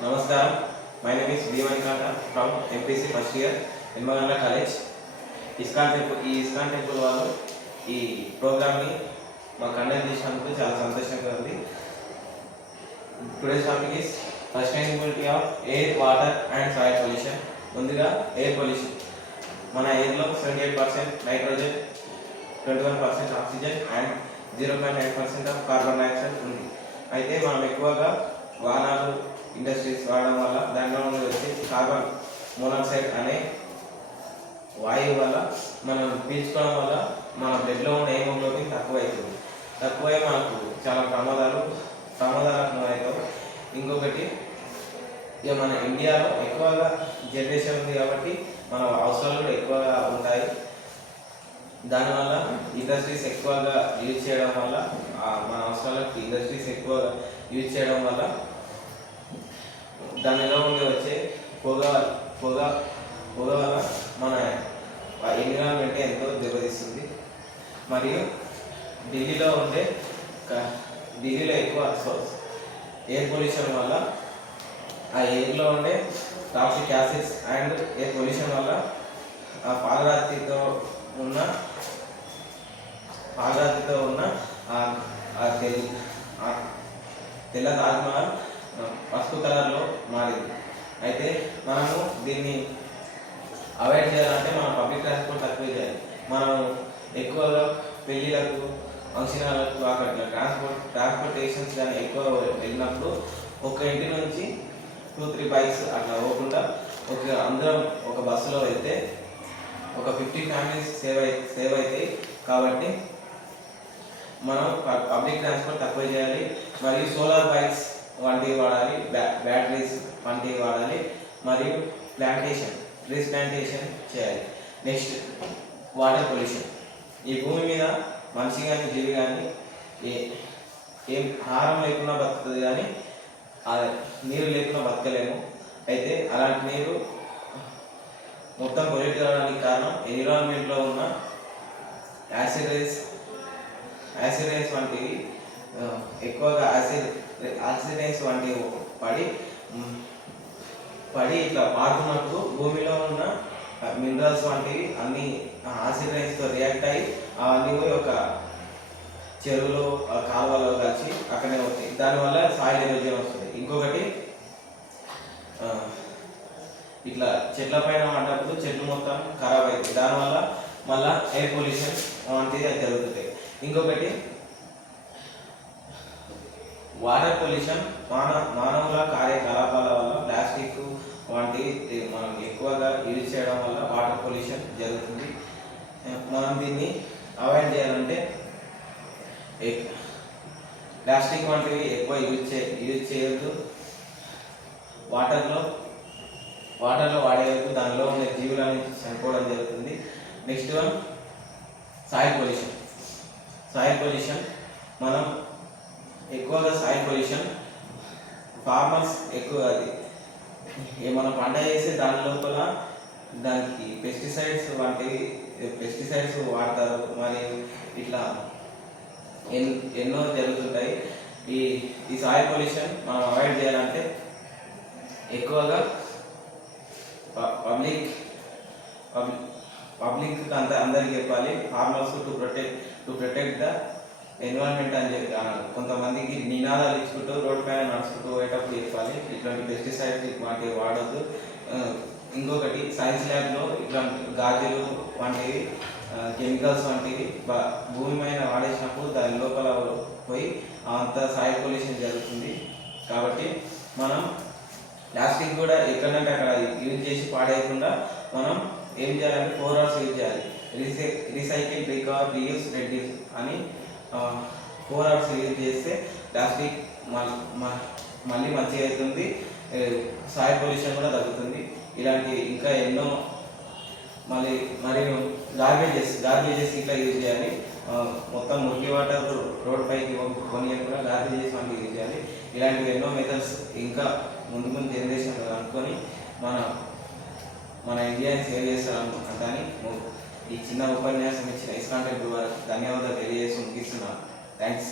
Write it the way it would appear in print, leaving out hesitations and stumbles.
Namaskar. My name is V. Manikanta from MPC first year Enmaganda College. ISKCON temple వాళ్ళు ఈ ప్రోగ్రామ్ని మా conduct చేసినందుకు చాలా సంతోషంగా ఉంది. Today's topic is sustainability of air, water and soil pollution. ముందుగా ఎయిర్ పొల్యూషన్. మన ఎయిర్లో 78% nitrogen, 21% oxygen and 0.9% of carbon dioxide ఉంది. అయితే మనం ఎక్కువగా వాహనాలు, ఇండస్ట్రీస్ వాడడం వల్ల దానిలో వచ్చే కార్బన్ మోనాక్సైడ్ అనే వాయువు వల్ల మనం పీల్చుకోవడం వల్ల మన బ్లడ్లో ఉన్న హీమోగ్లోబిన్ తక్కువై మనకు చాలా ప్రమాదాలకు అవుతాయి. ఇంకొకటి, ఇక మన ఇండియాలో ఎక్కువగా జనరేషన్ ఉంది కాబట్టి మన అవసరాలు కూడా ఎక్కువగా ఉంటాయి. దానివల్ల ఇండస్ట్రీస్ ఎక్కువగా యూజ్ చేయడం వల్ల మన అవసరాలకు ఇండస్ట్రీస్ ఎక్కువగా యూజ్ చేయడం వల్ల దానిలో ఉండి వచ్చే పొగ వల్ల మన ఎన్విరాన్మెంట్ ఎంతో దెబ్బతీస్తుంది. మరియు ఢిల్లీలో ఎక్కువ ఎయిర్ పొల్యూషన్ వల్ల ఆ ఎయిర్లో ఉండే toxic acids and air pollution వల్ల ఆ పాలరాతితో ఉన్న తెల్ల తాజ్మహల్ పసుపు కలర్లో మారింది. అయితే మనము దీన్ని అవాయిడ్ చేయాలంటే మనం పబ్లిక్ ట్రాన్స్పోర్ట్ తక్కువ చేయాలి. మనం ఎక్కువగా పెళ్ళిళ్ళకు, ఫంక్షన్లకు అక్కడ ట్రాన్స్పోర్టేషన్స్ కానీ ఎక్కువ వెళ్ళినప్పుడు ఒక ఇంటి నుంచి 2-3 బైక్స్ అట్లా పోకుండా అందరం ఒక బస్సులో వెళ్తే ఒక 50 ఫ్యామిలీస్ సేవ్ అవుతాయి. కాబట్టి మనం పబ్లిక్ ట్రాన్స్పోర్ట్ తక్కువ చేయాలి. మరియు సోలార్ బైక్స్ వంటివి వాడాలి, బ్యాటరీస్ వంటివి వాడాలి. మరియు ట్రీస్ ప్లాంటేషన్ చేయాలి. Next, water pollution. ఈ భూమి మీద మనిషి కానీ జీవి కానీ ఏం ఆహారం లేకుండా బతుకుతుంది, కానీ నీరు లేకుండా బతకలేము. అయితే అలాంటి నీరు మొత్తం పొల్యూట్ కావడానికి కారణం ఎన్విరాన్మెంట్లో ఉన్న యాసిడ్ రైన్స్ వంటివి ఎక్కువగా యాసిడ్ రైన్స్ వంటివి పడి ఇట్లా పారుతున్నప్పుడు భూమిలో ఉన్న మినరల్స్ వంటివి అన్ని యాసిడ్ రైన్స్తో రియాక్ట్ అయ్యి అవన్నీ పోయి ఒక చెరువులో, కాలువలో కలిసి అక్కడే వస్తాయి. దానివల్ల సాయిల్ ఎరోజన్ వస్తుంది. ఇంకొకటి, ఇట్లా చెట్ల పైన పడ్డప్పుడు చెట్లు మొత్తం ఖరాబ్ అవుతాయి. దానివల్ల మళ్ళీ ఎయిర్ పొల్యూషన్ వంటివి జరుగుతాయి. ఇంకొకటి, వాటర్ పొల్యూషన్. మానవుల కార్యకలాపాల వల్ల ప్లాస్టిక్ వంటివి మనం ఎక్కువగా యూజ్ చేయడం వల్ల వాటర్ పొల్యూషన్ జరుగుతుంది. మనం దీన్ని అవాయిడ్ చేయాలంటే ప్లాస్టిక్ వంటివి ఎక్కువ యూజ్ చేయొద్దు. వాటర్లో వాడేయద్దు. దానిలో ఉండే జీవులని చనిపోవడం జరుగుతుంది. Next one, soil pollution. మనం ఎక్కువగా సాయిల్ పొల్యూషన్ ఫార్మర్స్ ఎక్కువ మనం పంట చేసే దాని లోపల దానికి పెస్టిసైడ్స్ వాడతారు. మరియు ఇట్లా ఎన్నో జరుగుతుంటాయి. ఈ సాయిల్ పొల్యూషన్ మనం అవాయిడ్ చేయాలంటే ఎక్కువగా పబ్లిక్ అందరికి చెప్పాలి. Farmers to protect the environment అని చెప్పి కొంతమందికి నినాదాలు ఇచ్చుకుంటూ రోడ్ పైన నడుచుకుంటూ పోయేటప్పుడు చెప్పాలి, ఇట్లాంటి పెస్టిసైడ్స్ వంటివి వాడద్దు. ఇంకొకటి, సైన్స్ ల్యాబ్లో ఇట్లాంటి గాజులు వంటివి, కెమికల్స్ వంటివి భూమి పైన వాడేసినప్పుడు దాని లోపల పోయి అంత సాయిల్ పొల్యూషన్ జరుగుతుంది. కాబట్టి మనం ప్లాస్టిక్ కూడా ఎక్కడంటే అక్కడ యూజ్ చేసి పాడేయకుండా మనం ఏం చేయాలంటే 4 hours యూజ్ చేయాలి. రీసైకిల్, రికవర్, రీయూస్, రెడ్యూస్ అని 4 hours యూజ్ చేస్తే ప్లాస్టిక్ మళ్ళీ మంచిగా అవుతుంది. సాయిల్ పొల్యూషన్ కూడా తగ్గుతుంది. ఇలాంటి ఇంకా ఎన్నో మరియు గార్బేజెస్ ఇట్లా యూజ్ చేయాలి. మొత్తం మురికి వాటర్ రోడ్ పైకి కొనియకుండా గార్బేజెస్ వంటివి యూజ్ చేయాలి. ఇలాంటివి ఎన్నో మెథడ్స్ ఇంకా ముందు జనరేషన్ అనుకొని మన ఇండియాని సేవ్ చేస్తారని ఈ చిన్న ఉపన్యాసం ఇచ్చిన ఇస్కాన్ టెంపుల్ వారికి ధన్యవాదాలు తెలియజేసి ముగిస్తున్నాను. థ్యాంక్స్.